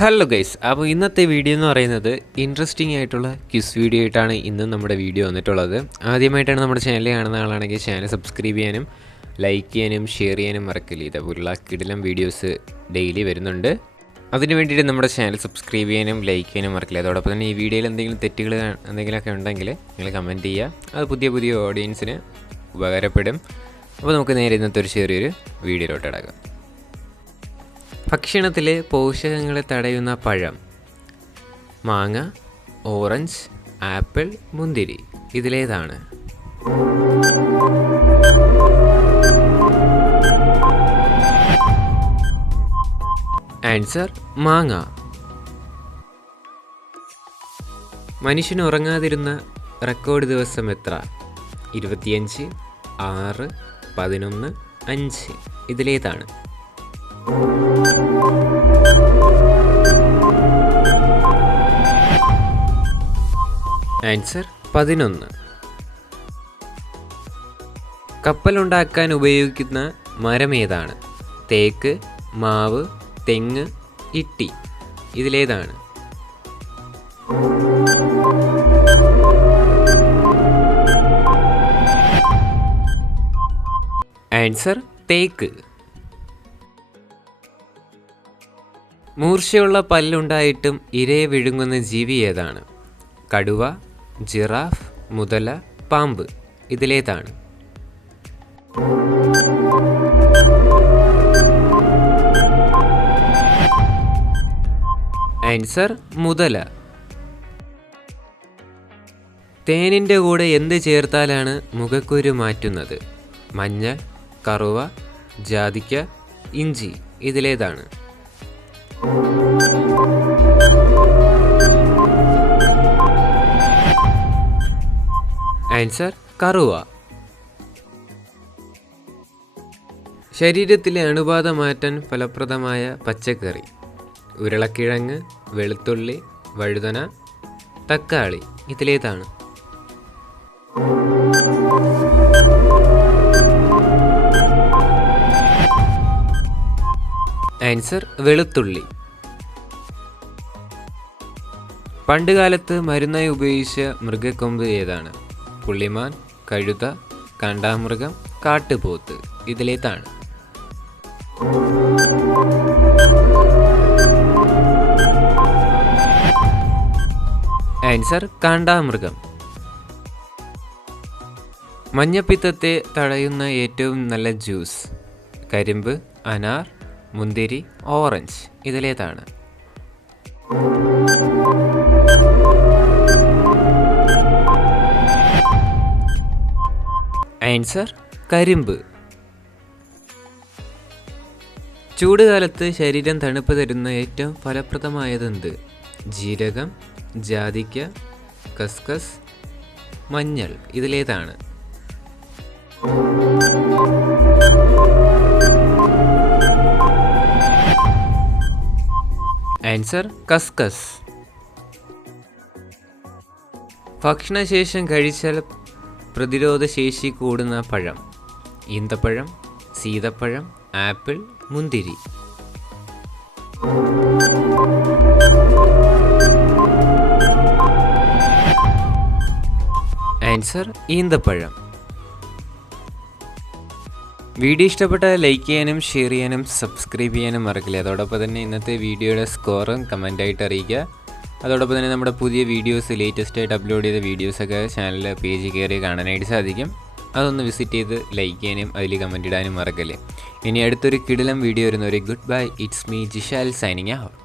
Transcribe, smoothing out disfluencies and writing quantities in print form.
Hello guys, അപ്പോൾ ഇന്നത്തെ video എന്ന് പറയുന്നത് ഇൻട്രസ്റ്റിംഗ് ആയിട്ടുള്ള ക്വിസ് വീഡിയോ ആയിട്ടാണ് ഇന്ന് നമ്മുടെ വീഡിയോ വന്നിട്ടുള്ളത്. ആദ്യമായിട്ടാണ് നമ്മുടെ ചാനൽ കാണുന്ന ആളാണെങ്കിൽ ചാനൽ സബ്സ്ക്രൈബ് ചെയ്യാനും ലൈക്ക് ചെയ്യാനും ഷെയർ ചെയ്യാനും മറക്കില്ല. ഇതേപോലുള്ള കിടിലം വീഡിയോസ് ഡെയിലി വരുന്നുണ്ട്. അതിന് വേണ്ടിയിട്ട് നമ്മുടെ ചാനൽ സബ്സ്ക്രൈബ് ചെയ്യാനും ലൈക്ക് ചെയ്യാനും മറക്കില്ല. അതോടൊപ്പം തന്നെ ഈ വീഡിയോയിൽ എന്തെങ്കിലും തെറ്റുകൾ എന്തെങ്കിലുമൊക്കെ ഉണ്ടെങ്കിൽ നിങ്ങൾ കമൻറ്റ് ചെയ്യുക. അത് പുതിയ ഓഡിയൻസിന് ഉപകാരപ്പെടും. അപ്പോൾ നമുക്ക് നേരെ ഇന്നത്തെ ഒരു ചെറിയൊരു വീഡിയോയിലോട്ട് ഇടാം. ഭക്ഷണത്തിലെ പോഷകങ്ങളെ തടയുന്ന പഴം: മാങ്ങ, ഓറഞ്ച്, ആപ്പിൾ, മുന്തിരി. ഇതിലേതാണ്? ആൻസർ മാങ്ങ. മനുഷ്യൻ ഉറങ്ങാതിരുന്ന റെക്കോർഡ് ദിവസം എത്ര? 25, 6, 11, 5. ഇതിലേതാണ്? ആൻസർ 11. കപ്പലുണ്ടാക്കാൻ ഉപയോഗിക്കുന്ന മരം ഏതാണ്? തേക്ക്, മാവ്, തെങ്ങ്, ഇട്ടി. ഇതിലേതാണ്? ആൻസർ തേക്ക്. മൂർച്ചയുള്ള പല്ലുണ്ടായിട്ടും ഇരയെ വിഴുങ്ങുന്ന ജീവി ഏതാണ്? കടുവ, ജിറാഫ്, മുതല, പാമ്പ്. ഇതിലേതാണ്? ആൻസർ മുതല. തേനിൻ്റെ കൂടെ എന്ത് ചേർത്താലാണ് മുഖക്കുരു മാറ്റുന്നത്? മഞ്ഞൾ, കറുവ, ജാതിക്ക, ഇഞ്ചി. ഇതിലേതാണ്? ആൻസർ കറുവ. ശരീരത്തിലെ അണുബാധ മാറ്റാൻ ഫലപ്രദമായ പച്ചക്കറി: ഉരുളക്കിഴങ്ങ്, വെളുത്തുള്ളി, വഴുതന, തക്കാളി. ഇതിലേതാണ്? ആൻസർ വെളുത്തുള്ളി. പണ്ടുകാലത്ത് മരുന്നായി ഉപയോഗിച്ച മൃഗക്കൊമ്പ് ഏതാണ്? പുള്ളിമാൻ, കഴുത, കാണ്ടാമൃഗം, കാട്ടുപോത്ത്. ഇതിലേതാണ്? ആൻസർ കാണ്ടാമൃഗം. മഞ്ഞപ്പിത്തത്തെ തടയുന്ന ഏറ്റവും നല്ല ജ്യൂസ്: കരിമ്പ്, അനാർ, മുന്തിരി, ഓറഞ്ച്. ഇതിലേതാണ്? ആൻസർ കരിമ്പ്. ചൂടുകാലത്ത് ശരീരം തണുപ്പ് തരുന്ന ഏറ്റവും ഫലപ്രദമായതെന്ത്? ജീരകം, ജാതിക്ക, കസ്കസ്, മഞ്ഞൾ. ഇതിലേതാണ്? ആൻസർ കസ്കസ്. ഭക്ഷണശേഷം കഴിച്ചാൽ പ്രതിരോധശേഷി കൂടുന്ന പഴം: ഈന്തപ്പഴം, സീതപ്പഴം, ആപ്പിൾ, മുന്തിരി. ആൻസർ ഈന്തപ്പഴം. വീഡിയോ ഇഷ്ടപ്പെട്ടാൽ ലൈക്ക് ചെയ്യാനും ഷെയർ ചെയ്യാനും സബ്സ്ക്രൈബ് ചെയ്യാനും മറക്കില്ല. അതോടൊപ്പം തന്നെ ഇന്നത്തെ വീഡിയോയുടെ സ്കോറും കമൻ്റായിട്ട് അറിയിക്കുക. അതോടൊപ്പം തന്നെ നമ്മുടെ പുതിയ വീഡിയോസ്, ലേറ്റസ്റ്റായിട്ട് അപ്ലോഡ് ചെയ്ത വീഡിയോസൊക്കെ ചാനലിൽ പേജ് കയറി കാണാനായിട്ട് സാധിക്കും. അതൊന്ന് വിസിറ്റ് ചെയ്ത് ലൈക്ക് ചെയ്യാനും അതിൽ കമൻ്റ് ഇടാനും മറക്കല്ലേ. ഇനി അടുത്തൊരു കിടിലം വീഡിയോ വരുന്നവരെ good bye. It's me Jishal signing out.